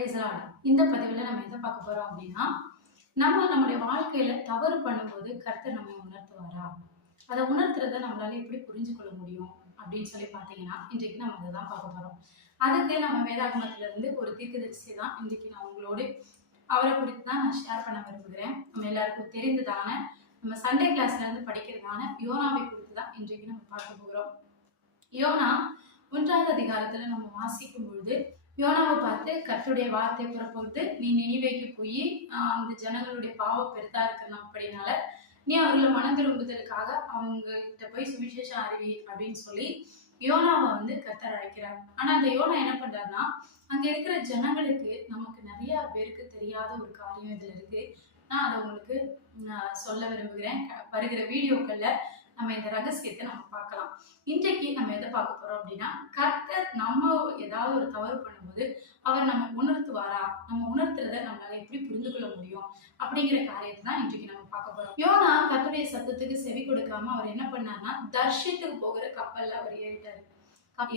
Praise the Lord. இந்த பதிவில் நம்ம எதை பார்க்க போறோம் அப்படின்னா, நம்மளுடைய வாழ்க்கையில தவறு பண்ணும்போது கர்த்தர் நம்மை உணர்த்துவாரா? அதை உணர்த்துறத நம்மளால எப்படி புரிஞ்சு கொள்ள முடியும் அப்படின்னு சொல்லி பார்த்தீங்கன்னா, இன்றைக்கு நம்ம அதை தான் பார்க்க போறோம். அதுக்கு நம்ம வேதாகமத்துல இருந்து ஒரு தீர்க்கதரிசி தான் இன்றைக்கு நான் உங்களோடு அவரை குறித்து தான் நான் ஷேர் பண்ண விரும்புகிறேன். நம்ம எல்லாருக்கும் தெரிந்ததான நம்ம சண்டே கிளாஸ்ல இருந்து படிக்கிறதான யோனாவை குறித்து தான் இன்றைக்கு நம்ம பார்க்க போகிறோம். யோனா 1வது அதிகாரத்துல நம்ம வாசிக்கும் பொழுது யோனாவை பார்த்து கர்த்தருடைய வார்த்தை புறப்பட்டு, நீ நினிவேக்கு போய் அந்த ஜனங்களுடைய பாவம் பெருத்தா இருக்கணும், அப்படினால நீ அவர்களை மனம் திரும்புதலுக்காக அவங்க கிட்ட போய் சுவிசேஷம் அறிவி அப்படின்னு சொல்லி யோனாவை கர்த்தர் அழைக்கிறார். ஆனா அந்த யோனா என்ன பண்றாருன்னா, அங்க இருக்கிற ஜனங்களுக்கு நமக்கு நிறைய பேருக்கு தெரியாத ஒரு காரியம் இதுல இருக்கு. நான் அதை உங்களுக்கு சொல்ல விரும்புகிறேன். வருகிற வீடியோக்கள்ல நம்ம இந்த ரகசியத்தை நம்ம பார்க்கலாம். இன்றைக்கு நம்ம எதை பார்க்க போறோம் அப்படின்னா, கர்த்தர் நம்ம ஏதாவது ஒரு தவறு பண்ணும்போது அவர் நம்ம உணர்த்துவாரா, நம்ம உணர்த்துறத நம்மளால எப்படி புரிந்து கொள்ள முடியும் அப்படிங்கிற காரியத்தை தான் இன்றைக்கு நம்ம பார்க்க போறோம். யோனா கர்த்தருடைய சத்தத்துக்கு செவி கொடுக்காம அவர் என்ன பண்ணார்னா, தர்ஷித்துக்கு போகிற கப்பல்ல அவர் ஏறிட்டாரு.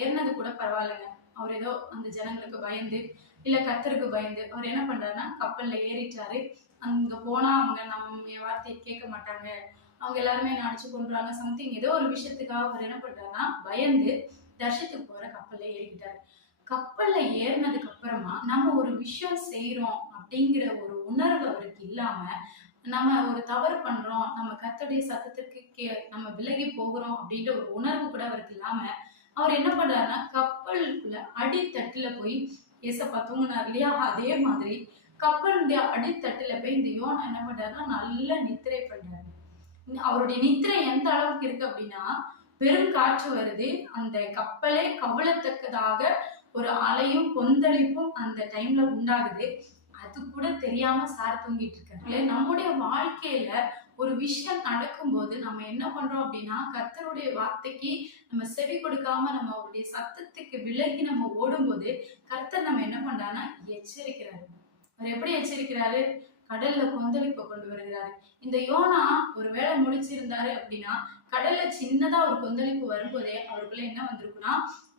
ஏறினது கூட பரவாயில்லைங்க. அவர் ஏதோ அந்த ஜனங்களுக்கு பயந்து இல்ல கர்த்தருக்கு பயந்து அவர் என்ன பண்றாருன்னா கப்பல்ல ஏறிட்டாரு. அங்க போனா அவங்க நம்ம வார்த்தையை கேட்க மாட்டாங்க, அவங்க எல்லாருமே என்ன அடிச்சு கொண்டுறாங்க, சம்திங் ஏதோ ஒரு விஷயத்துக்காக அவர் என்ன பண்றாருன்னா பயந்து தர்ஷத்துக்கு போற கப்பல்ல ஏறிக்கிட்டாரு. கப்பல்ல ஏறினதுக்கு அப்புறமா நம்ம ஒரு விஷயம் செய்யறோம் அப்படிங்கிற ஒரு உணர்வு அவருக்கு இல்லாம, நம்ம ஒரு தவறு பண்றோம், நம்ம கர்த்தருடைய சத்தத்துக்கு நம்ம விலகி போகிறோம் அப்படின்ற ஒரு உணர்வு கூட அவருக்கு இல்லாம அவர் என்ன பண்றாருன்னா கப்பலுக்குள்ள அடித்தட்டுல போய் ஏசப்பா தூங்கினார் இல்லையா, அதே மாதிரி கப்பலுடைய அடித்தட்டுல போய் இந்த யோனா என்ன பண்றாருன்னா நல்ல நித்திரை பண்றாரு. அவருடைய நித்திரை எந்த அளவுக்கு இருக்கு அப்படின்னா, பெரும் காற்று வருது, அந்த கப்பலே கவிழத்தக்கதாக ஒரு அலையும் கொந்தளிப்பும் அந்த டைம்ல உண்டாகுது. அது கூட தெரியாம சார் தூங்கிட்டு இருக்காரு. நம்முடைய வாழ்க்கையில ஒரு விஷயம் நடக்கும்போது நம்ம என்ன பண்றோம் அப்படின்னா, கர்த்தருடைய வார்த்தைக்கு நம்ம செவி கொடுக்காம நம்ம அவருடைய சத்தத்துக்கு விலகி நம்ம ஓடும்போது கர்த்தர் நம்ம என்ன பண்றாருன்னா எச்சரிக்கிறாரு. அவர் எப்படி எச்சரிக்கிறாரு? கடல்ல கொந்தளிப்பை கொண்டு வருகிறாரு. இந்த யோனா ஒரு வேளை முடிச்சிருந்தாரு அப்படின்னா, கடல்ல சின்னதா ஒரு கொந்தளிப்பு வரும்போதே அவருக்குள்ள என்ன வந்திருக்குன்னா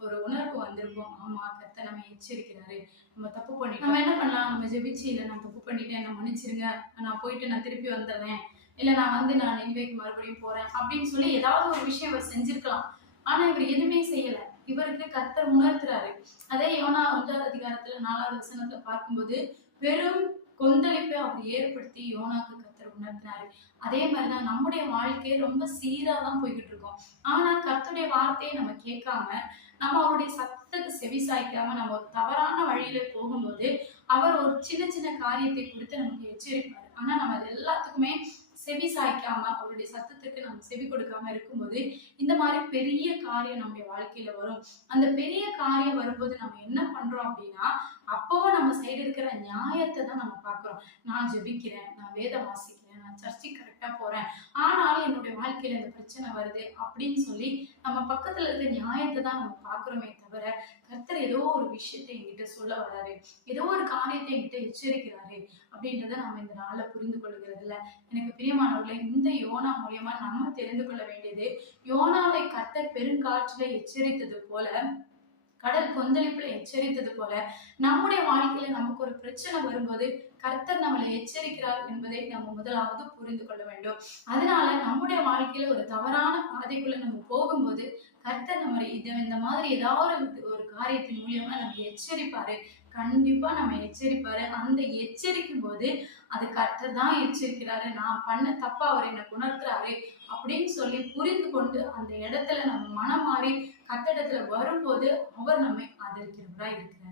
ஒரு உணர்வு வந்திருக்கும். ஆமா, கர்த்தர் நம்ம எச்சரிக்கிறாரு, நம்ம தப்பு பண்ணிட்டோம். நம்ம என்ன பண்ணலாம்? நம்ம ஜெபிச்சு, இல்ல நான் தப்பு பண்ணிட்டேன், என்ன மன்னிச்சிருங்க, நான் போயிட்டு நான் திருப்பி வந்துடுறேன், இல்ல நான் நினைவேக்கு மறுபடியும் போறேன் அப்படின்னு சொல்லி ஏதாவது ஒரு விஷயம் இவர் செஞ்சிருக்கலாம். ஆனா இவர் எதுவுமே செய்யல. இவருக்கு கர்த்தர் உணர்த்துறாரு. அதே யோனா 1வது அதிகாரத்துல 4வது வசனத்தை பார்க்கும்போது பெரும் கொந்தளிப்பை அவர் ஏற்படுத்தி யோனாக்கு கர்த்தர் உணர்த்தினாரு. அதே மாதிரிதான் நம்முடைய வாழ்க்கையை ரொம்ப சீரா தான் போய்கிட்டு இருக்கோம். ஆனா கர்த்தருடைய வார்த்தையை நம்ம கேட்காம, நம்ம அவருடைய சத்தத்துக்கு செவி சாய்க்காம நம்ம ஒரு தவறான வழியில போகும்போது அவர் ஒரு சின்ன சின்ன காரியத்தை குறித்து நமக்கு எச்சரிப்பாரு. ஆனா நம்ம அது எல்லாத்துக்குமே செவி சாய்க்காம அவருடைய சத்தத்துக்கு நம்ம செவி கொடுக்காம இருக்கும்போது இந்த மாதிரி பெரிய காரியம் நம்முடைய வாழ்க்கையில வரும். அந்த பெரிய காரியம் வரும்போது நம்ம என்ன பண்றோம் அப்படின்னா, அப்பவும் நம்ம சைடு இருக்கிற நியாயத்தை தான் நம்ம பார்க்கிறோம். நான் ஜெபிக்கிறேன், நான் வேதம் வாசிக்கிறேன், நான் சர்ச்சைக்கு கரெக்டா போறேன், ஆனாலும் என்னுடைய வாழ்க்கையில இந்த பிரச்சனை வருது அப்படின்னு சொல்லி நம்ம பக்கத்துல இருக்கிற நியாயத்தை தான் நம்ம பார்க்கிறோமே தவிர, கர்த்தர் ஏதோ ஒரு விஷயத்தை என்கிட்ட சொல்ல வராரு, ஏதோ ஒரு காரியத்தை என்கிட்ட எச்சரிக்கிறாரு அப்படின்றத நம்ம இந்த நாள்ல புரிந்து கொள்கிறதுல எனக்கு பிரியமானவர்களை, இந்த யோனா மூலியமா நம்ம தெரிந்து கொள்ள வேண்டியது, யோனாவை கர்த்தர் பெருங்காற்றுல எச்சரித்தது போல, கடல் கொந்தளிப்புல எச்சரித்தது போல, நம்முடைய வாழ்க்கையில நமக்கு ஒரு பிரச்சனை வரும்போது கர்த்தர் நம்மளை எச்சரிக்கிறார் என்பதை நம்ம முதலாவது புரிந்து கொள்ள வேண்டும். அதனால நம்முடைய வாழ்க்கையில ஒரு தவறான பாதைக்குள்ள நம்ம போகும்போது கர்த்தர் நம்ம இந்த மாதிரி ஏதாவது ஒரு காரியத்தின் மூலியமா நம்ம எச்சரிப்பாரு. கண்டிப்பா நம்ம எச்சரிப்பாரு. அந்த எச்சரிக்கும் போது அது கர்த்தர் தான் எச்சரிக்கிறாரு, நான் பண்ண தப்பா அவர் எனக்கு உணர்த்துறாரு அப்படின்னு சொல்லி புரிந்து கொண்டு அந்த இடத்துல நம்ம மனம் மாறி கர்த்தரிடத்துல வரும்போது அவர் நம்மை ஆதரிக்கிறவரா இருக்கிறார்.